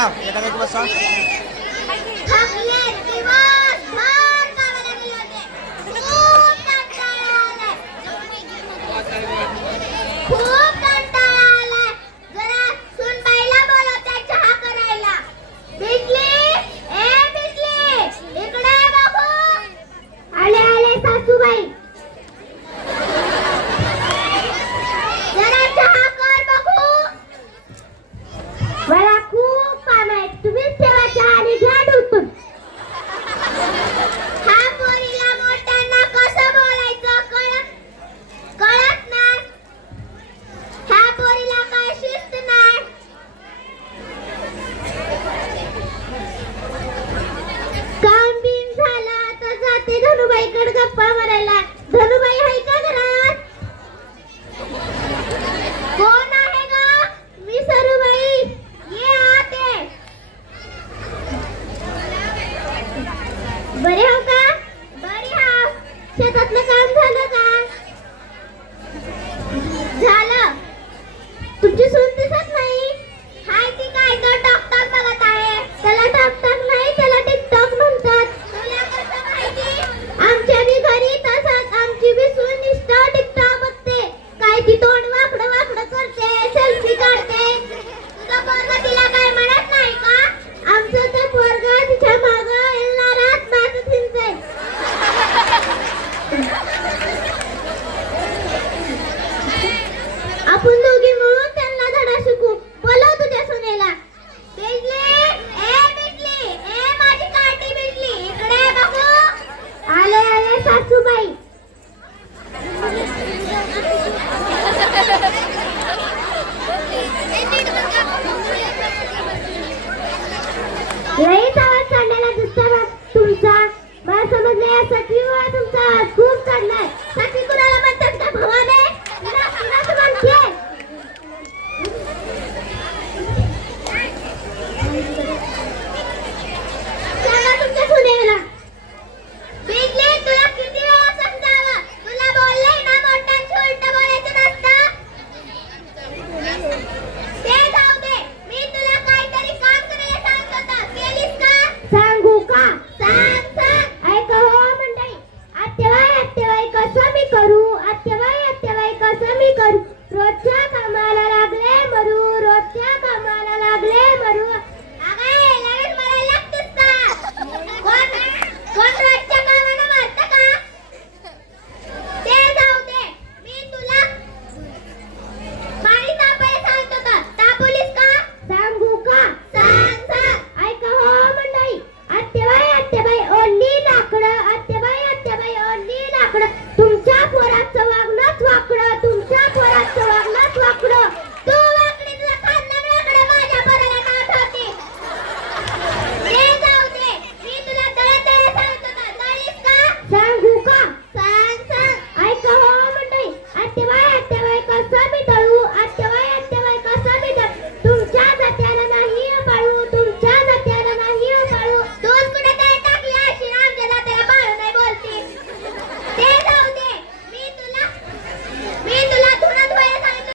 बसा एका बसा. मला खूप काम आहे. तुम्हीच ठेवा चहा आणि घ्या डुसून. हा पोरीला मोठ्यांना कसं बोलायचं कळत नाही. ह्या पोरीला काय शिस्त नाही. काम बिन झालं तर जाते धनुबाईकडे गप्पा मारायला. धनुबाई आहे का घरात? कोण आहे ग? मी सरूबाई. ये आते. बरे हो का? बरे हो. शेतातलं काम झालं का? झालं. तुमची सून दिसत नाही. हाय ती काय तर टॉकटॉक बघत आहे. त्याला टॉकटॉक नाही, त्याला टिकटॉक म्हणतात. तुला कसं माहिती? आमच्या बी घरी तसंच. आमची बी सून नुसतं टिकटॉक बघते. काय ती तोंड वाकडं वाकडं करते, सेल्फी काढते. तुझं पोरगं तिला काय म्हणत नाही का? आमचं ते पोरगं तिच्या मागं येणारात नाचत हिंडतंय. आपण दोघी मिळून त्यांना धडा शिकू. बोलव तुझ्या सुनेला. बिजली, बिजली, माझी काठी बिजली, इकडे बघू. आले सासूबाई. लईच आवाज काढलेला दिसता तुमचा. मला समजले असं की तुमचा आवाज खूप काढलाय.